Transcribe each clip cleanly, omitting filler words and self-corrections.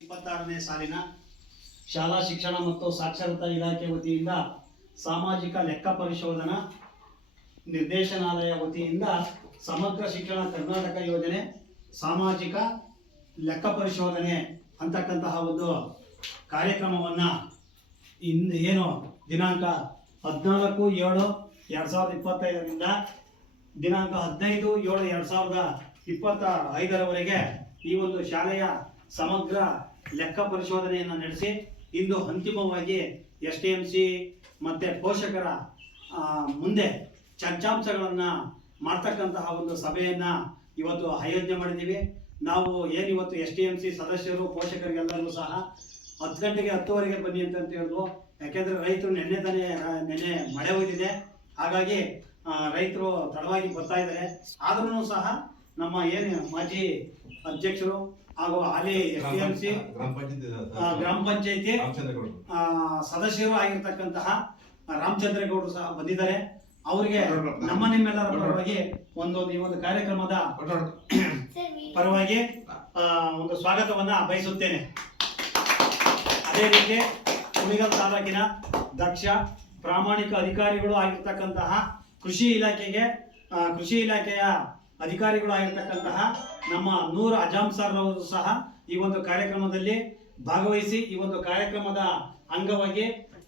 26ನೇ ಸಾಲಿನ ಶಾಲಾ ಶಿಕ್ಷಣ ಮತ್ತು ಸಾಕ್ಷರತಾ ಇಲಾಖೆ ವತಿಯಿಂದ ಸಾಮಾಜಿಕ ಲೆಕ್ಕ ಪರಿಶೋಧನಾ ನಿರ್ದೇಶನಾಲಯ ವತಿಯಿಂದ ಸಮಗ್ರ ಶಿಕ್ಷಣ ಕರ್ನಾಟಕ ಯೋಜನೆ ಸಾಮಾಜಿಕ ಲೆಕ್ಕ ಪರಿಶೋಧನೆ ಅಂತಕ್ಕಂತಹ ಒಂದು ಕಾರ್ಯಕ್ರಮವನ್ನು ಏನು ದಿನಾಂಕ 14/7/2025ರಿಂದ ದಿನಾಂಕ 15/7/2025ರವರೆಗೆ ಈ ಒಂದು ಶಾಲೆಯ ಸಮಗ್ರ ಲೆಕ್ಕ ಪರಿಶೋಧನೆಯನ್ನು ನಡೆಸಿ ಇಂದು ಅಂತಿಮವಾಗಿ STMC ಮತ್ತು ಪೋಷಕರ ಮುಂದೆ ಚರ್ಚಾಂಶಗಳನ್ನು ಮಾಡ್ತಕ್ಕಂತಹ ಒಂದು ಸಭೆಯನ್ನು ಇವತ್ತು ಆಯೋಜನೆ ಮಾಡಿದ್ದೀವಿ. ನಾವು ಏನಿವತ್ತು STMC ಸದಸ್ಯರು ಪೋಷಕರಿಗೆಲ್ಲರೂ ಸಹ 10 ಗಂಟೆಗೆ 10:15ಗೆ ಬನ್ನಿ ಅಂತ ಹೇಳಿದ್ವು. ಯಾಕೆಂದರೆ ರೈತರು ನೆನ್ನೆ ಮಳೆ ಹೋಗಿದೆ, ಹಾಗಾಗಿ ರೈತರು ತಡವಾಗಿ ಬರ್ತಾ ಇದ್ದಾರೆ. ಆದ್ರೂ ಸಹ ನಮ್ಮ ಏನು ಮಾಜಿ ಅಧ್ಯಕ್ಷರು ಹಾಗೂ ಹಾಲಿ STMC ಗ್ರಾಮ ಪಂಚಾಯತಿ ಸದಸ್ಯರು ಆಗಿರ್ತಕ್ಕಂತಹ ರಾಮಚಂದ್ರೇಗೌಡರು ಸಹ ಬಂದಿದ್ದಾರೆ. ಅವರಿಗೆ ನಿಮ್ಮೆಲ್ಲರ ಪರವಾಗಿ ಈ ಒಂದು ಕಾರ್ಯಕ್ರಮದ ಪರವಾಗಿ ಒಂದು ಸ್ವಾಗತವನ್ನ ಬಯಸುತ್ತೇನೆ. ಅದೇ ರೀತಿ ಕುಣಿಗಲ್ ತಾಲೂಕಿನ ದಕ್ಷ ಪ್ರಾಮಾಣಿಕ ಅಧಿಕಾರಿಗಳು ಆಗಿರ್ತಕ್ಕಂತಹ ಕೃಷಿ ಇಲಾಖೆಯ ಅಧಿಕಾರಿಗಳು ಆಗಿರ್ತಕ್ಕಂತಹ ನಮ್ಮ ನೂರ್ ಅಜಾಮ್ ಸರ್ ಅವರು ಸಹ ಈ ಒಂದು ಕಾರ್ಯಕ್ರಮದಲ್ಲಿ ಭಾಗವಹಿಸಿ ಈ ಒಂದು ಕಾರ್ಯಕ್ರಮದ ಅಂಗವಾಗಿ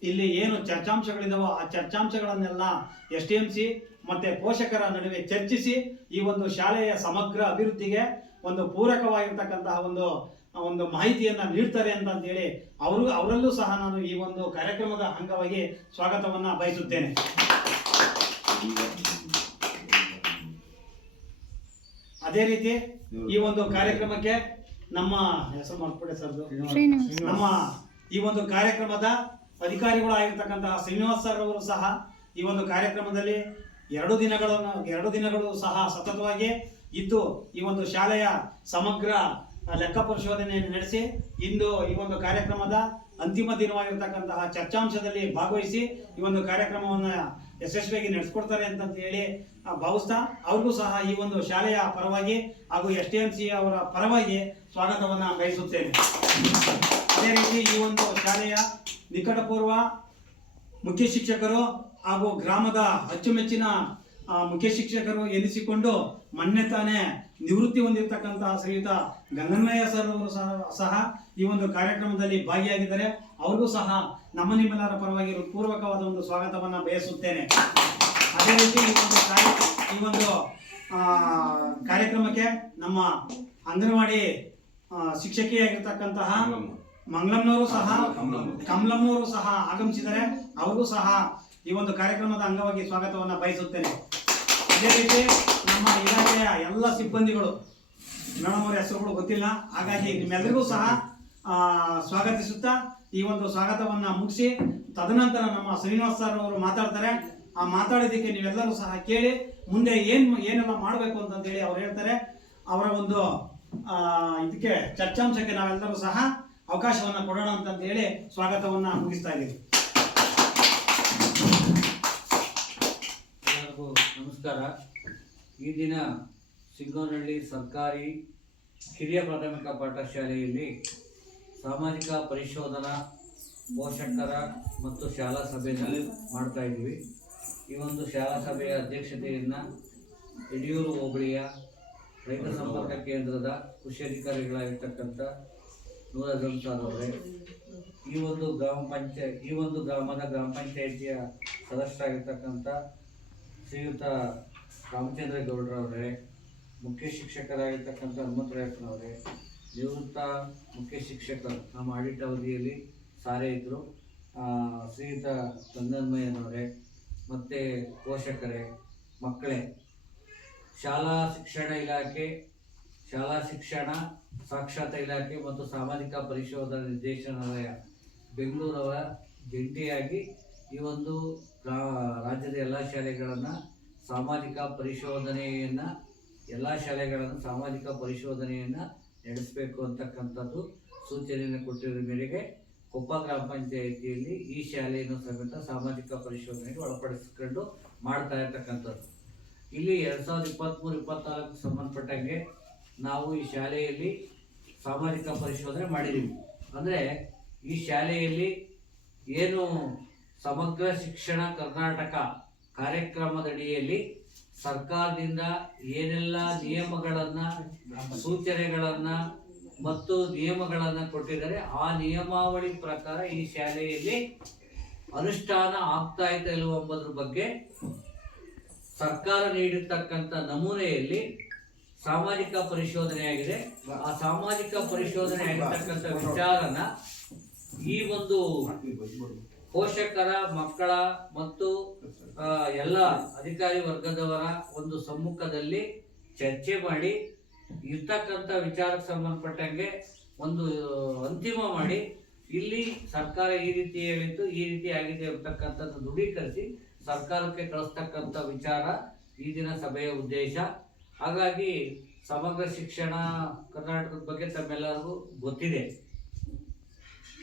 ಇಲ್ಲಿ ಏನು ಚರ್ಚಾಂಶಗಳಿದಾವೋ ಆ ಚರ್ಚಾಂಶಗಳನ್ನೆಲ್ಲ STMC ಮತ್ತೆ ಪೋಷಕರ ನಡುವೆ ಚರ್ಚಿಸಿ ಈ ಒಂದು ಶಾಲೆಯ ಸಮಗ್ರ ಅಭಿವೃದ್ಧಿಗೆ ಒಂದು ಪೂರಕವಾಗಿರ್ತಕ್ಕಂತಹ ಒಂದು ಮಾಹಿತಿಯನ್ನ ನೀಡ್ತಾರೆ ಅಂತ ಹೇಳಿ ಅವರಲ್ಲೂ ಸಹ ನಾನು ಈ ಒಂದು ಕಾರ್ಯಕ್ರಮದ ಅಂಗವಾಗಿ ಸ್ವಾಗತವನ್ನ ಬಯಸುತ್ತೇನೆ. ಅದೇ ರೀತಿ ಈ ಒಂದು ಕಾರ್ಯಕ್ರಮಕ್ಕೆ ನಮ್ಮ ಹೆಸರು ಮಾಡ್ಕೊಡಿ ಸರ್, ನಮ್ಮ ಈ ಒಂದು ಕಾರ್ಯಕ್ರಮದ ಅಧಿಕಾರಿಗಳು ಆಗಿರ್ತಕ್ಕಂತಹ ಶ್ರೀನಿವಾಸ್ ಸರ್ ಅವರು ಸಹ ಈ ಒಂದು ಕಾರ್ಯಕ್ರಮದಲ್ಲಿ 2 ದಿನಗಳು ಸಹ ಸತತವಾಗಿ ಇದ್ದು ಈ ಒಂದು ಶಾಲೆಯ ಸಮಗ್ರ ಲೆಕ್ಕ ಪರಿಶೋಧನೆಯನ್ನು ನಡೆಸಿ ಇಂದು ಈ ಒಂದು ಕಾರ್ಯಕ್ರಮದ ಅಂತಿಮ ದಿನವಾಗಿರ್ತಕ್ಕಂತಹ ಚರ್ಚಾಂಶದಲ್ಲಿ ಭಾಗವಹಿಸಿ ಈ ಒಂದು ಕಾರ್ಯಕ್ರಮವನ್ನು ಯಶಸ್ವಿಯಾಗಿ ನಡೆಸ್ಕೊಡ್ತಾರೆ ಅಂತ ಹೇಳಿ ಭಾವಿಸ್ತಾ ಅವ್ರಿಗೂ ಸಹ ಈ ಒಂದು ಶಾಲೆಯ ಪರವಾಗಿ ಹಾಗೂ STMC ಅವರ ಪರವಾಗಿ ಸ್ವಾಗತವನ್ನ ಬಯಸುತ್ತೇನೆ. ಅದೇ ರೀತಿ ಈ ಒಂದು ಶಾಲೆಯ ನಿಕಟಪೂರ್ವ ಮುಖ್ಯ ಶಿಕ್ಷಕರು ಹಾಗೂ ಗ್ರಾಮದ ಅಚ್ಚುಮೆಚ್ಚಿನ ಮುಖ್ಯ ಶಿಕ್ಷಕರು ಎನಿಸಿಕೊಂಡು ಮೊನ್ನೆ ತಾನೇ ನಿವೃತ್ತಿ ಹೊಂದಿರತಕ್ಕಂತಹ ಶ್ರೀಯುತ ಗಂಗಣ್ಣಯ್ಯ ಸರ್ ಅವರು ಸಹ ಈ ಒಂದು ಕಾರ್ಯಕ್ರಮದಲ್ಲಿ ಭಾಗಿಯಾಗಿದ್ದಾರೆ. ಅವ್ರಿಗೂ ಸಹ ನಿಮ್ಮೆಲ್ಲರ ಪರವಾಗಿ ಪೂರ್ವಕವಾದ ಒಂದು ಸ್ವಾಗತವನ್ನ ಬಯಸುತ್ತೇನೆ. ಅದೇ ರೀತಿ ಈ ಒಂದು ಕಾರ್ಯಕ್ರಮಕ್ಕೆ ನಮ್ಮ ಅಂಗನವಾಡಿ ಶಿಕ್ಷಕಿಯಾಗಿರ್ತಕ್ಕಂತಹ ಕಮಲಮ್ನವರು ಸಹ ಆಗಮಿಸಿದ್ದಾರೆ. ಅವ್ರಿಗೂ ಸಹ ಈ ಒಂದು ಕಾರ್ಯಕ್ರಮದ ಅಂಗವಾಗಿ ಸ್ವಾಗತವನ್ನ ಬಯಸುತ್ತೇನೆ. ಅದೇ ರೀತಿ ನಮ್ಮ ಇಲಾಖೆಯ ಎಲ್ಲ ಸಿಬ್ಬಂದಿಗಳು, ಮೇಡಮ್ ಅವರ ಹೆಸರುಗಳು ಗೊತ್ತಿಲ್ಲ, ಹಾಗಾಗಿ ನಿಮ್ಮೆಲ್ಲರಿಗೂ ಸಹ ಸ್ವಾಗತಿಸುತ್ತಾ ಈ ಒಂದು ಸ್ವಾಗತವನ್ನ ಮುಗಿಸಿ ತದನಂತರ ನಮ್ಮ ಶ್ರೀನಿವಾಸ್ ಸರ್ ಅವರು ಮಾತಾಡ್ತಾರೆ. ಆ ಮಾತಾಡಿದ್ದಕ್ಕೆ ನೀವೆಲ್ಲರೂ ಸಹ ಕೇಳಿ ಮುಂದೆ ಏನೆಲ್ಲ ಮಾಡಬೇಕು ಅಂತ ಹೇಳಿ ಅವ್ರು ಹೇಳ್ತಾರೆ. ಅವರ ಒಂದು ಇದಕ್ಕೆ ಚರ್ಚಾಂಶಕ್ಕೆ ನಾವೆಲ್ಲರೂ ಸಹ ಅವಕಾಶವನ್ನ ಕೊಡೋಣ ಅಂತ ಹೇಳಿ ಸ್ವಾಗತವನ್ನ ಮುಗಿಸ್ತಾ ಇದ್ದೀವಿ. ಎಲ್ಲರಿಗೂ ನಮಸ್ಕಾರ. ಈ ದಿನ ಸಿಂಗನಹಳ್ಳಿ ಸರ್ಕಾರಿ ಹಿರಿಯ ಪ್ರಾಥಮಿಕ ಪಾಠಶಾಲೆಯಲ್ಲಿ ಸಾಮಾಜಿಕ ಪರಿಶೋಧನಾ ಪೋಷಕರ ಮತ್ತು ಶಾಲಾ ಸಭೆಯನ್ನು ಮಾಡ್ತಾ ಇದ್ದೀವಿ. ಈ ಒಂದು ಶಾಲಾ ಸಭೆಯ ಅಧ್ಯಕ್ಷತೆಯನ್ನು ಯಡಿಯೂರು ಹೋಬಳಿಯ ರೈತ ಸಂಪರ್ಕ ಕೇಂದ್ರದ ಕೃಷಿ ಅಧಿಕಾರಿಗಳಾಗಿರ್ತಕ್ಕಂಥ ನೂರ್ ಅಜಮ್ ಸರ್ ಅವರೇ, ಈ ಒಂದು ಗ್ರಾಮದ ಗ್ರಾಮ ಪಂಚಾಯಿತಿಯ ಸದಸ್ಯರಾಗಿರ್ತಕ್ಕಂಥ ಶ್ರೀಯುತ ರಾಮಚಂದ್ರೇಗೌಡರವರೇ, ಮುಖ್ಯ ಶಿಕ್ಷಕರಾಗಿರ್ತಕ್ಕಂಥ ಹನುಮಂತರಾಯಪ್ಪನವರೇ, ನಿವೃತ್ತ ಮುಖ್ಯ ಶಿಕ್ಷಕರು ನಮ್ಮ ಆಡಿಟ್ ಅವಧಿಯಲ್ಲಿ ಸಾರೇ ಇದ್ದರು ಶ್ರೀಯುತ ಚಂದನ್ಮಯ್ಯನವರೇ, ಮತ್ತು ಪೋಷಕರೇ, ಮಕ್ಕಳೇ, ಶಾಲಾ ಶಿಕ್ಷಣ ಇಲಾಖೆ, ಶಾಲಾ ಶಿಕ್ಷಣ ಸಾಕ್ಷರತಾ ಇಲಾಖೆ ಮತ್ತು ಸಾಮಾಜಿಕ ಪರಿಶೋಧನಾ ನಿರ್ದೇಶನಾಲಯ ಬೆಂಗಳೂರವರ ಜಂಟಿಯಾಗಿ ಈ ಒಂದು ರಾಜ್ಯದ ಎಲ್ಲ ಶಾಲೆಗಳನ್ನು ಸಾಮಾಜಿಕ ಪರಿಶೋಧನೆಯನ್ನು ನಡೆಸಬೇಕು ಅಂತಕ್ಕಂಥದ್ದು ಸೂಚನೆಯನ್ನು ಕೊಟ್ಟಿರೋ ಮೇರೆಗೆ ಕೊಪ್ಪ ಗ್ರಾಮ ಪಂಚಾಯಿತಿಯಲ್ಲಿ ಈ ಶಾಲೆಯನ್ನು ಸಮೇತ ಸಾಮಾಜಿಕ ಪರಿಶೋಧನೆಗೆ ಒಳಪಡಿಸಿಕೊಂಡು ಮಾಡ್ತಾ ಇರ್ತಕ್ಕಂಥದ್ದು. ಇಲ್ಲಿ 2023-24 ಸಂಬಂಧಪಟ್ಟಂಗೆ ನಾವು ಈ ಶಾಲೆಯಲ್ಲಿ ಸಾಮಾಜಿಕ ಪರಿಶೋಧನೆ ಮಾಡಿದ್ದೀವಿ. ಅಂದರೆ ಈ ಶಾಲೆಯಲ್ಲಿ ಏನು ಸಮಗ್ರ ಶಿಕ್ಷಣ ಕರ್ನಾಟಕ ಕಾರ್ಯಕ್ರಮದಡಿಯಲ್ಲಿ ಸರ್ಕಾರದಿಂದ ಏನೆಲ್ಲ ನಿಯಮಗಳನ್ನು, ಸೂಚನೆಗಳನ್ನು ಮತ್ತು ನಿಯಮಗಳನ್ನು ಕೊಟ್ಟಿದ್ದಾರೆ, ಆ ನಿಯಮಾವಳಿ ಪ್ರಕಾರ ಈ ಶಾಲೆಯಲ್ಲಿ ಅನುಷ್ಠಾನ ಆಗ್ತಾ ಇದೆ ಇಲ್ಲವೋ ಎಂಬುದ್ರ ಬಗ್ಗೆ ಸರ್ಕಾರ ನೀಡಿರ್ತಕ್ಕಂಥ ನಮೂನೆಯಲ್ಲಿ ಸಾಮಾಜಿಕ ಪರಿಶೋಧನೆ ಆಗಿದೆ. ಆ ಸಾಮಾಜಿಕ ಪರಿಶೋಧನೆ ಆಗಿರ್ತಕ್ಕಂಥ ವಿಚಾರನ ಈ ಒಂದು ಪೋಷಕರ, ಮಕ್ಕಳ ಮತ್ತು ಎಲ್ಲ ಅಧಿಕಾರಿ ವರ್ಗದವರ ಒಂದು ಸಮ್ಮುಖದಲ್ಲಿ ಚರ್ಚೆ ಮಾಡಿ ಇರ್ತಕ್ಕಂಥ ವಿಚಾರಕ್ಕೆ ಸಂಬಂಧಪಟ್ಟಂಗೆ ಒಂದು ಅಂತಿಮ ಮಾಡಿ, ಇಲ್ಲಿ ಸರ್ಕಾರ ಈ ರೀತಿ ಹೇಳಿತ್ತು, ಈ ರೀತಿ ಆಗಿದೆ ಅಂತಕ್ಕಂಥದ್ದು ದೃಢೀಕರಿಸಿ ಸರ್ಕಾರಕ್ಕೆ ಕಳಿಸ್ತಕ್ಕಂಥ ವಿಚಾರ ಈ ದಿನ ಸಭೆಯ ಉದ್ದೇಶ. ಹಾಗಾಗಿ ಸಮಗ್ರ ಶಿಕ್ಷಣ ಕರ್ನಾಟಕದ ಬಗ್ಗೆ ತಮ್ಮೆಲ್ಲರಿಗೂ ಗೊತ್ತಿದೆ.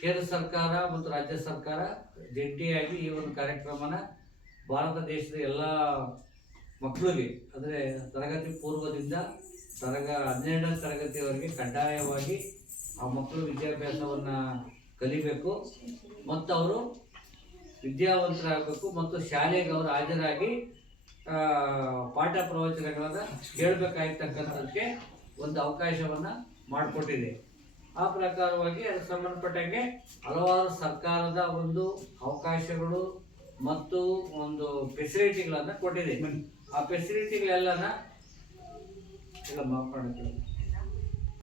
ಕೇಂದ್ರ ಸರ್ಕಾರ ಮತ್ತು ರಾಜ್ಯ ಸರ್ಕಾರ ಜಂಟಿಯಾಗಿ ಈ ಒಂದು ಕಾರ್ಯಕ್ರಮನ ಭಾರತ ದೇಶದ ಎಲ್ಲ ಮಕ್ಕಳಿಗೆ, ಅಂದರೆ ತರಗತಿ ಪೂರ್ವದಿಂದ 12ನೇ ತರಗತಿಯವರೆಗೆ ಕಡ್ಡಾಯವಾಗಿ ಆ ಮಕ್ಕಳು ವಿದ್ಯಾಭ್ಯಾಸವನ್ನು ಕಲಿಬೇಕು ಮತ್ತು ಅವರು ವಿದ್ಯಾವಂತರಾಗಬೇಕು ಮತ್ತು ಶಾಲೆಗೆ ಅವರು ಹಾಜರಾಗಿ ಪಾಠ ಪ್ರವಚನಗಳನ್ನು ಕೇಳಬೇಕಾಗಿರ್ತಕ್ಕಂಥದ್ದಕ್ಕೆ ಒಂದು ಅವಕಾಶವನ್ನು ಮಾಡಿಕೊಟ್ಟಿದೆ. ಆ ಪ್ರಕಾರವಾಗಿ ಅದಕ್ಕೆ ಸಂಬಂಧಪಟ್ಟಂಗೆ ಹಲವಾರು ಸರ್ಕಾರದ ಒಂದು ಅವಕಾಶಗಳು ಮತ್ತು ಒಂದು ಫೆಸಿಲಿಟಿಗಳನ್ನು ಕೊಟ್ಟಿದೆ. ಆ ಫೆಸಿಲಿಟಿಗಳೆಲ್ಲನ ಎಲ್ಲ ಮಾತಾಡ್ತೀವಿ.